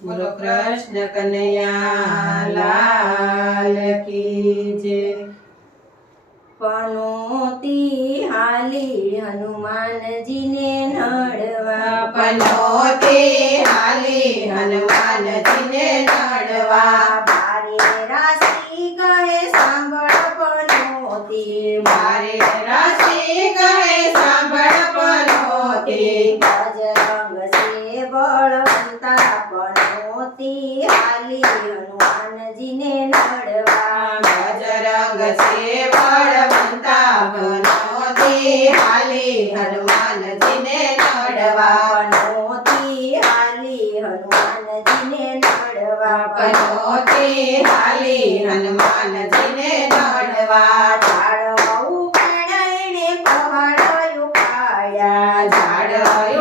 બોલો કૃષ્ણ કનૈયા લાલ કી જય। પનોતી હાલી હનુમાનજીને નડવા, પનોતી હાલી હનુમાનજીને નડવા, બારે રાશિ કહે સાંભળ પનોતી, મારે રાશિ કહે સાંભળ પનોતી, બજરંગ છે બળવંતા પનોતી હાલી હનુમાનજીને નડવા, બજરંગ છે બળવંતા પનોતી હાલી હનુમાનજીને નડવા, પનોતી હાલી હનુમાનજીને નડવા, પનોતી હાલી હનુમાનજીને નડવા, ઝાડ ઉપાડીને પહાડ ઉપાડ્યા, ઝાડ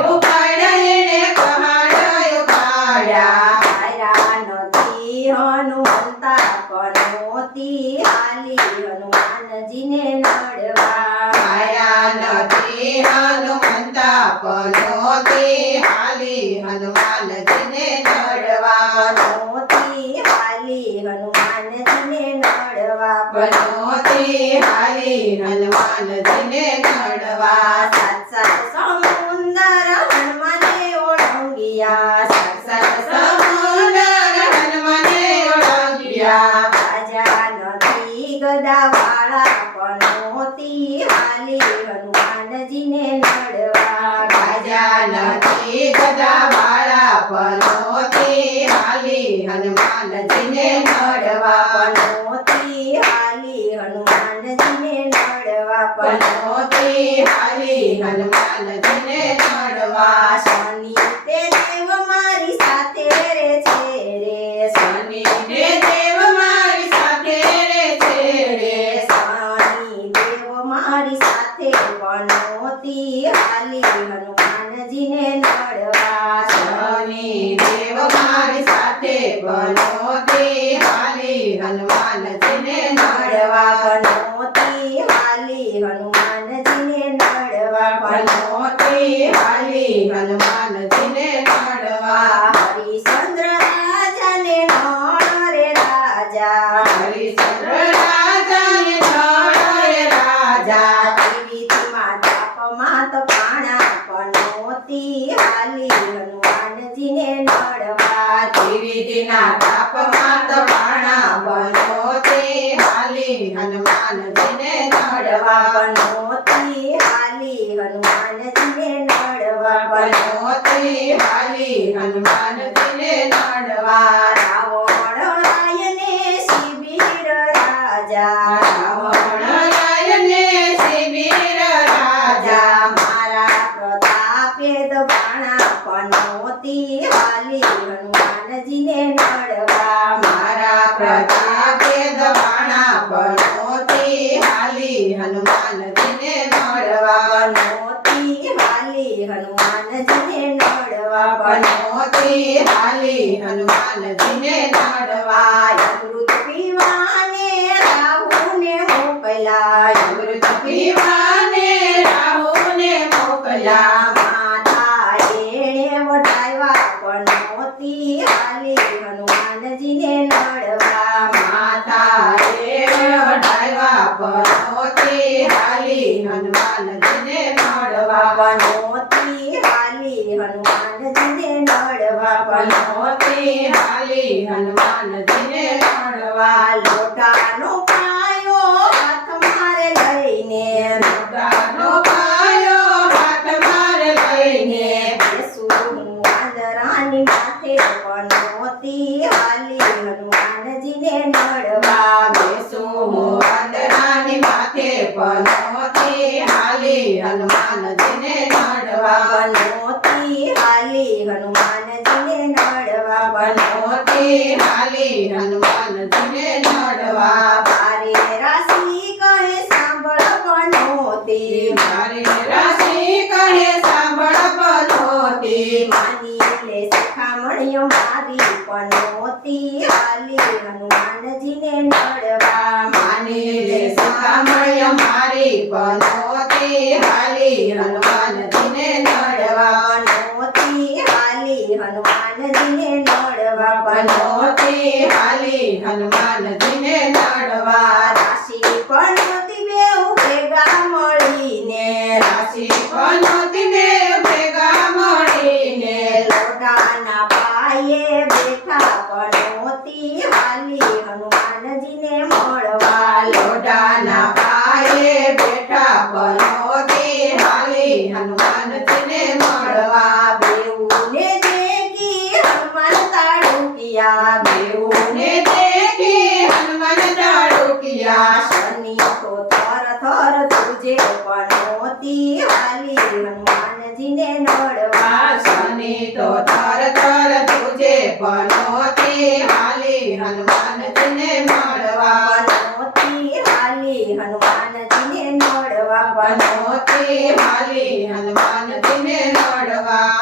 ઉપાડીને પહાડ ઉપાડ્યા, માર્યા નથી હનુમંતા પનોતી હાલી હનુમાનજીને નડવા, માયા નથી હનુમંતા પનોતી હાલી હનુમાનજીને નડવા, પનોતી હાલી હનુમાનજીને નડવા, પનોતી હાલી હનુમાનજીને નડવા, સાત સાત સમુંદર હનુમાને ઓળંગિયા, સાત સમુંદર હનુમાને ઓળંગ્યા, રાજા નથી ગદાવાળા પનોતી હાલી હનુમાનજીને નડવા, રાજા નથી ગદાવાળા પનોતી હાલી હનુમાનજીને નડવા, પનોતી હાલી હનુમાનજીને નડવા, પનોતી હાલી હનુમાનજીને નડવા, શનિ તે દેવ મારી સાથે રે છે રે, શનિ ને દેવ મારી સાથે રે છે રે, શનિ દેવ મારી સાથે પનોતી હાલી હનુમાનજીને નડવા, શનિ દેવ મારી સાથે પનોતી હાલી હનુમાનજીને નડવા, પનોતી હાલી હનુમાનજીને નડવા, પનોતી હાલી હનુમાનજીને નડવા, હરિશ્ચંદ્ર રાજાને નળ રે રાજા, હરિશ્ચંદ્ર રાજાને નળ રે રાજા, ત્રિવિધિમાં તાપમાં તપાણા પનોતી હાલી હનુમાનજીને નડવા, ત્રિવિધિના તાપમાં તપાણા પનોતી હાલી હનુમાનજીને નડવા, પનોતી હાલી હનુમાનજીને નડવા, પનોતી હાલી હનુમાનજીને નડવા, રાવણ રાયને શિબિર રાજા, રાવણ રાયને શિબિર રાજા, મારા પ્રતાપે દબાણા પનોતી હાલી હનુમાનજીને નડવા, મારા પ્રતાપે દબાણા પનોતી હાલી હનુમાનજીને નડવા, પનોતી હાલી હનુમાનજીને નડવા, પનોતી હાલી હનુમાનજીને નડવા, અમૃત પીવાને રાહુને મોકલ્યા, અમૃત પીવાને રાહુને મોકલ્યા, માથા એણે વટાવ્યા પનોતી હાલી હનુમાનજીને નડવા, માતા એ વઢાવ્યા પનોતી હાલી હનુમાનજીને નડવા, પનોતી હાલી હનુમાનજીને નડવા, પનોતી હાલી હનુમાનજીને નડવા, લોટાનો પાયો હાથ મારે લઈને, લોટાનો પાયો હાથ મારે લઈને, બેસું વાંદરાની માથે પનોતી હાલી હનુમાનજીને નડવા, બેસું હું વાંદરાની માથે પનોતી હાલી હનુમાનજીને નડવા, પનોતી હાલી હનુમાનજીને નડવા, પનોતી હાલી હનુમાનજીને નડવા, બારે રાશિ કહે સાંભળ પનોતી, મારી રાશિ કહે સાંભળ પનોતી, માની લે શિખામણીઓ મારી પનોતી હાલી હનુમાનજીને નડવા, માની લે શિખામણીઓ મારી પનોતી હાલી હનુમાનજીને નડવા, પનોતી હાલી હનુમાન હનુમાનજીને નડવા. પનોતી હાલી હનુમાનજીને નડવા. રાશિ પનોતી બેઉ ભેગા મળીને, રાશિ પનોતી બેઉ ભેગા મળીને, લોઢાના પાયે બેઠા પનોતી હાલી હનુમાનજીને મળવા. લોઢાના પાયે બેઠા પનોતી હાલી હનુમાનજીને મળવા. બેઉને દેખી હનુમાન તાડુકિયા, બેઉને દેખી હનુમાન તાડુકિયા. શનિ તો થર થર તુજે પનોતી હાલી હનુમાનજીને નડવા. શનિ તો થર થર તુજે પનોતી હાલી હનુમાનજીને મળવા. પનોતી હાલી હનુમાનજીને નડવા. પનોતી હાલી હનુમાનજીને નડવા.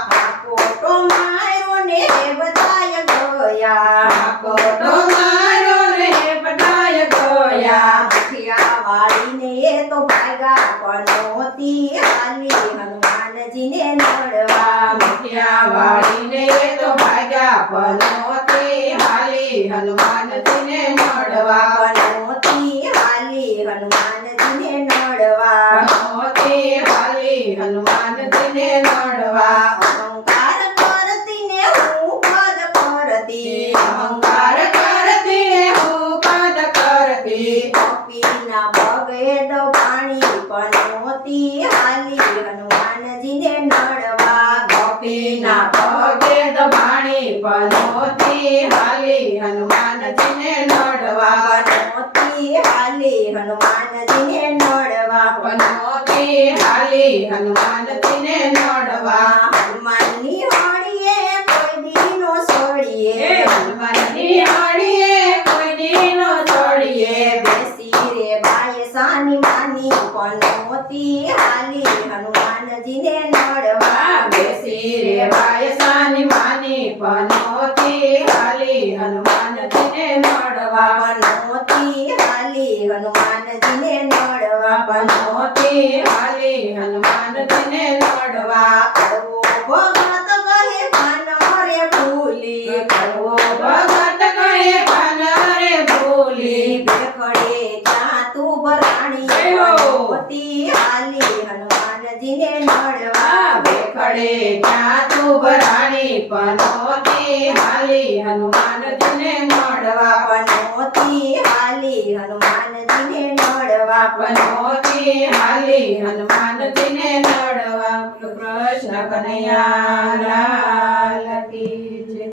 કોટો માર્યો ને બધાય ગયા, કોટો મારો રે બધાય ગોયા. મુઠિયા વાળીને એ તો ભાગ્યા પનોતી હાલી હનુમાનજીને નડવા. મુઠિયા વાળીને એ તો ભાગ્યા પનોતી હાલી હનુમાનજીને મળવા. પનોતી હાલી હનુમાનજીને નડવા. પનોતી હાલી હનુમાનજીને નડવા. અહંકાર કરતી ને હું પદ કરતી, અહંકાર કરતી ને હું પદ કરતી. કપીના પગે દબાણી પનોતી હાલી હનુમાનજીને નડવા. ગોપીના પગે દબાણી પનોતી હાલી હનુમાનજીને નડવા. પનોતી હાલી હનુમાનજીને નડવા. પનોતી હાલી હનુમાનજીને નડવા. હનુમાનની હોડીએ કોઈ દી નો છોડીએ, હનુમાનની હાડીએ કોઈ દી નો છોડીએ. બેસી રે બાય સાની માની પનોતી હાલી હનુમાનજીને નડવા. બેસી રે વાયસાની માની પનોતી હાલી હનુમાનજીને નડવા. પનોતી હાલી હનુમાનજીને નડવા. પનોતી હાલી હનુમાનજીને નડવા. કડવો ભગત કહે પાન રે ભૂલી, કડવો ભગત કહે પાન રે ભૂલી. ભેખડે ક્યાં તું ભરાણી પનોતી હાલી હનુમાનજીને નડવા. ભેખડે ક્યાં તું ભરાણી પનોતી હાલી હનુમાનજીને નડવા. પનોતી હાલી હનુમાનજીને નડવા. પનોતી હાલી હનુમાનજીને નડવા. કૃષ્ણ કનૈયા લાલ કી જય.